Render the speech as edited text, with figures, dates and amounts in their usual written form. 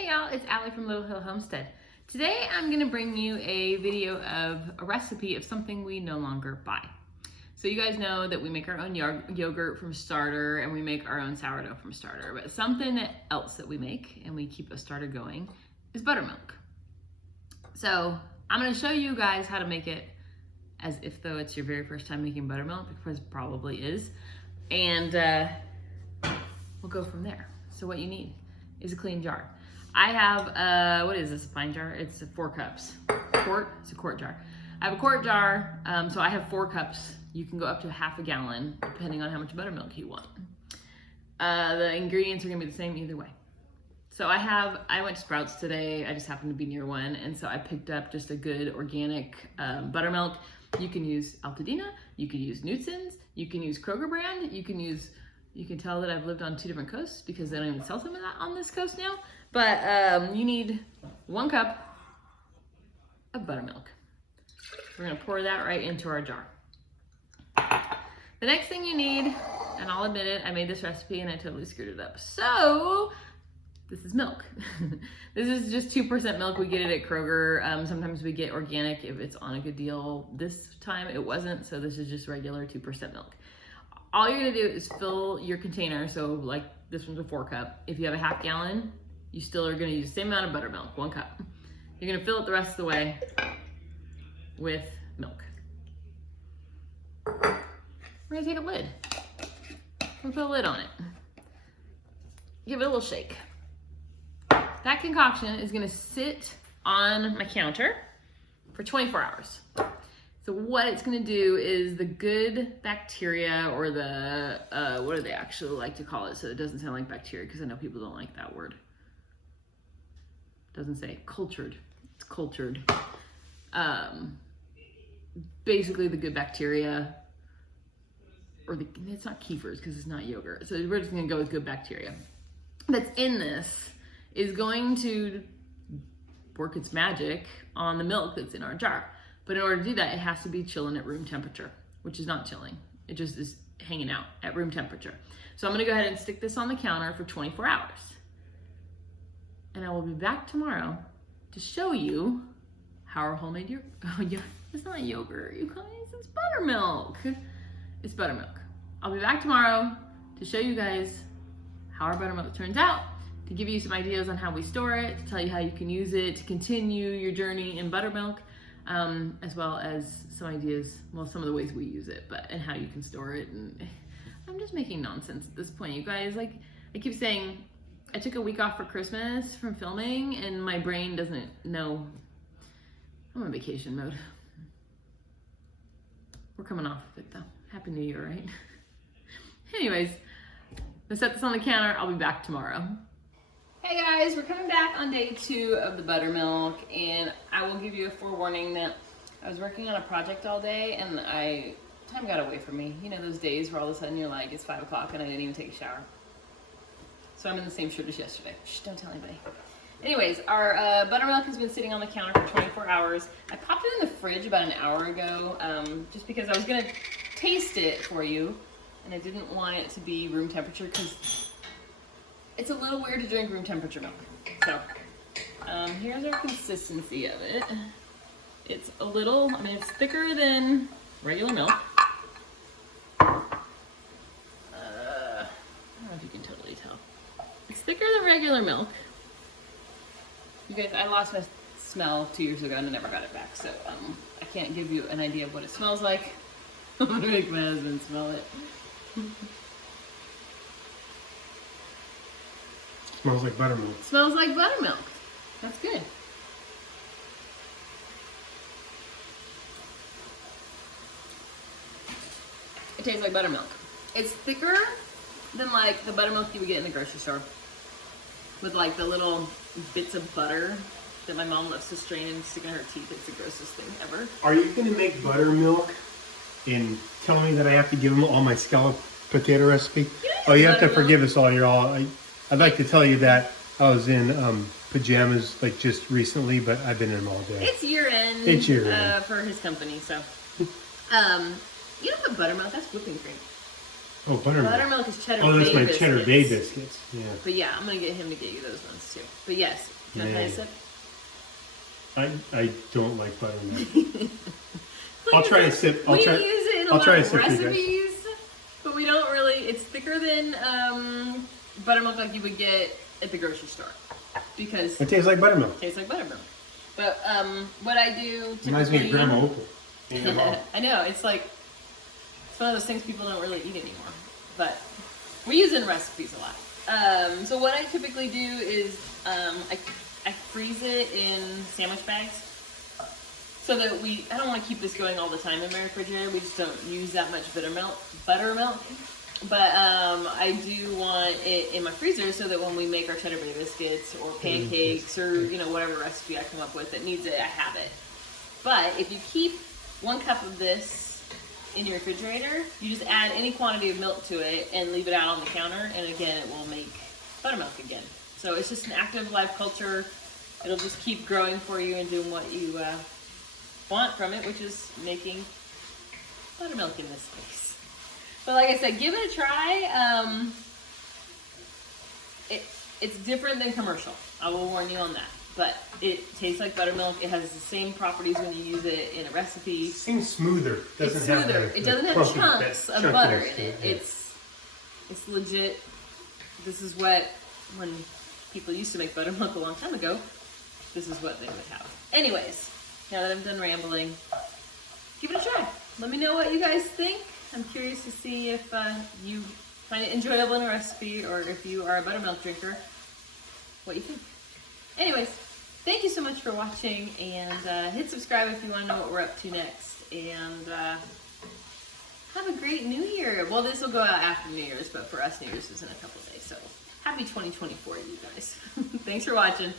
Hey y'all, it's Allie from Little Hill Homestead. Today I'm gonna bring you a video of a recipe of something we no longer buy. So you guys know that we make our own yogurt from starter and we make our own sourdough from starter, but something else that we make and we keep a starter going is buttermilk. So I'm gonna show you guys how to make it as if though it's your very first time making buttermilk, because it probably is. And we'll go from there. So what you need is a clean jar. I have, what is this, a pint jar? It's 4 cups. Quart? It's a quart jar. I have a quart jar, so I have 4 cups. You can go up to half a gallon, depending on how much buttermilk you want. The ingredients are gonna be the same either way. So I went to Sprouts today. I just happened to be near one, and so I picked up just a good organic buttermilk. You can use Altadena, you can use Newton's, you can use Kroger brand, you can tell that I've lived on 2 different coasts because they don't even sell some of that on this coast now. But you need 1 cup of buttermilk. We're gonna pour that right into our jar. The next thing you need, and I'll admit it, I made this recipe and I totally screwed it up. So this is milk. This is just 2% milk. We get it at Kroger. Sometimes we get organic if it's on a good deal. This time it wasn't, so this is just regular 2% milk. All you're gonna do is fill your container. So like this one's a 4 cup. If you have a half gallon, you still are gonna use the same amount of buttermilk, 1 cup. You're gonna fill it the rest of the way with milk. We're gonna take a lid. We'll put a lid on it. Give it a little shake. That concoction is gonna sit on my counter for 24 hours. So what it's gonna do is the good bacteria, or the, what do they actually like to call it so it doesn't sound like bacteria, because I know people don't like that word. Doesn't say cultured, it's cultured. Basically the good bacteria, or it's not kefirs because it's not yogurt. So we're just gonna go with good bacteria. That's in this is going to work its magic on the milk that's in our jar. But in order to do that, it has to be chilling at room temperature, which is not chilling. It just is hanging out at room temperature. So I'm gonna go ahead and stick this on the counter for 24 hours. And I will be back tomorrow to show you how our homemade yogurt, it's not yogurt, you guys, it's buttermilk. It's buttermilk. I'll be back tomorrow to show you guys how our buttermilk turns out, to give you some ideas on how we store it, to tell you how you can use it to continue your journey in buttermilk, as well as some ideas, well, some of the ways we use it, and how you can store it. And I'm just making nonsense at this point, you guys. Like, I keep saying, I took a week off for Christmas from filming and my brain doesn't know. I'm on vacation mode. We're coming off of it though. Happy New Year, right? Anyways, I'm gonna set this on the counter. I'll be back tomorrow. Hey guys, we're coming back on day 2 of the buttermilk, and I will give you a forewarning that I was working on a project all day and time got away from me. You know those days where all of a sudden you're like, it's 5 o'clock and I didn't even take a shower. So I'm in the same shirt as yesterday. Shh, don't tell anybody. Anyways, our buttermilk has been sitting on the counter for 24 hours. I popped it in the fridge about an hour ago, just because I was gonna taste it for you, and I didn't want it to be room temperature because it's a little weird to drink room temperature milk. So, here's our consistency of it. It's a little, it's thicker than regular milk. I don't know if you can totally tell. It's thicker than regular milk. You guys, I lost my smell 2 years ago and I never got it back, so I can't give you an idea of what it smells like. I'm gonna make my husband smell it. Smells like buttermilk. Smells like buttermilk. That's good. It tastes like buttermilk. It's thicker than like the buttermilk you would get in the grocery store, with like the little bits of butter that my mom loves to strain and stick in her teeth. It's the grossest thing ever. Are you going to make buttermilk and tell me that I have to give them all my scallop potato recipe? Oh, you have to forgive us all. I'd like to tell you that I was in pajamas like just recently, but I've been in them all day. It's year end. It's year end. For his company, so. You don't put buttermilk, that's whipping cream. Oh, buttermilk. Buttermilk is cheddar bay Oh, that's my biscuits. cheddar bay biscuits. Yeah. But yeah, I'm gonna get him to get you those ones too. But yes, can I try a sip? I don't like buttermilk. I'll try a sip. We use it in a lot of you guys. recipes, but we don't really. It's thicker than buttermilk like you would get at the grocery store because It tastes like buttermilk. it tastes like buttermilk. But what I do Reminds me of typically, Grandma Opal. I know it's like it's one of those things people don't really eat anymore, but we use it in recipes a lot. So what I typically do is I freeze it in sandwich bags. So that I don't want to keep this going all the time in my refrigerator. We just don't use that much buttermilk. But I do want it in my freezer so that when we make our cheddar bay biscuits or pancakes or whatever recipe I come up with that needs it, I have it. But if you keep 1 cup of this in your refrigerator, you just add any quantity of milk to it and leave it out on the counter, and again, it will make buttermilk again. So it's just an active live culture. It'll just keep growing for you and doing what you want from it, which is making buttermilk in this case. But like I said, give it a try. It's different than commercial. I will warn you on that. But it tastes like buttermilk. It has the same properties when you use it in a recipe. It seems smoother. It's smoother. It doesn't have chunks of butter in it. Yeah. It's legit. This is what, when people used to make buttermilk a long time ago, this is what they would have. Anyways, now that I'm done rambling, give it a try. Let me know what you guys think. I'm curious to see if you find it enjoyable in a recipe or if you are a buttermilk drinker, what you think. Anyways, thank you so much for watching, and hit subscribe if you want to know what we're up to next. And have a great New Year. Well, this will go out after New Year's, but for us, New Year's is in a couple of days. So happy 2024 to you guys. Thanks for watching.